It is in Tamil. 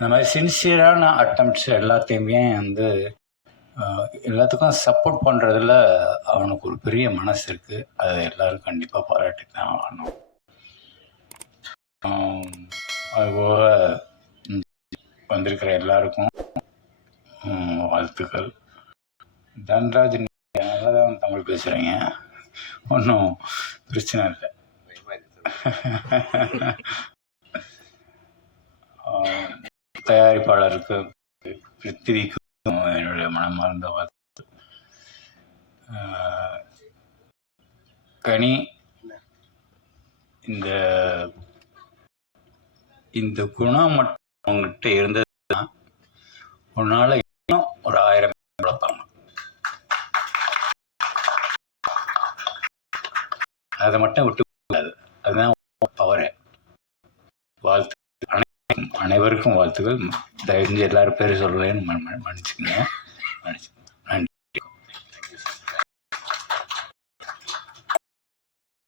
அந்த மாதிரி சின்சியரான அட்டம்ப்ட்ஸ் எல்லாத்தையுமே வந்து எல்லாத்துக்கும் சப்போர்ட் பண்ணுறதுல அவனுக்கு ஒரு பெரிய மனசு இருக்குது. அதை எல்லோரும் கண்டிப்பாக பாராட்டி தான் ஆகணும். அதுபோக வந்திருக்கிற எல்லாருக்கும் வாழ்த்துக்கள். தன்ராஜ், நீங்கள் நல்லா தான் தமிழ் பேசுகிறீங்க, ஒன்றும் பிரச்சனை இல்லை. தயாரிப்பாளருக்கு பிருத்திவிக்கும் என்னுடைய மனமார்ந்த வாழ்த்து. கனி, இந்த குணம் மட்டும் அவங்ககிட்ட இருந்ததுன்னா உன்னால் இன்னும் ஒரு 1000 வளர்ப்பாங்க. அதை மட்டும் விட்டு கூடாது. அதுதான் பவரு. வாழ்த்து அனைவருக்கும் வாழ்த்துக்கள். தயவு செஞ்சு எல்லாரும் பேர் சொல்கிறேன்னு மன்னிச்சுக்கோங்க.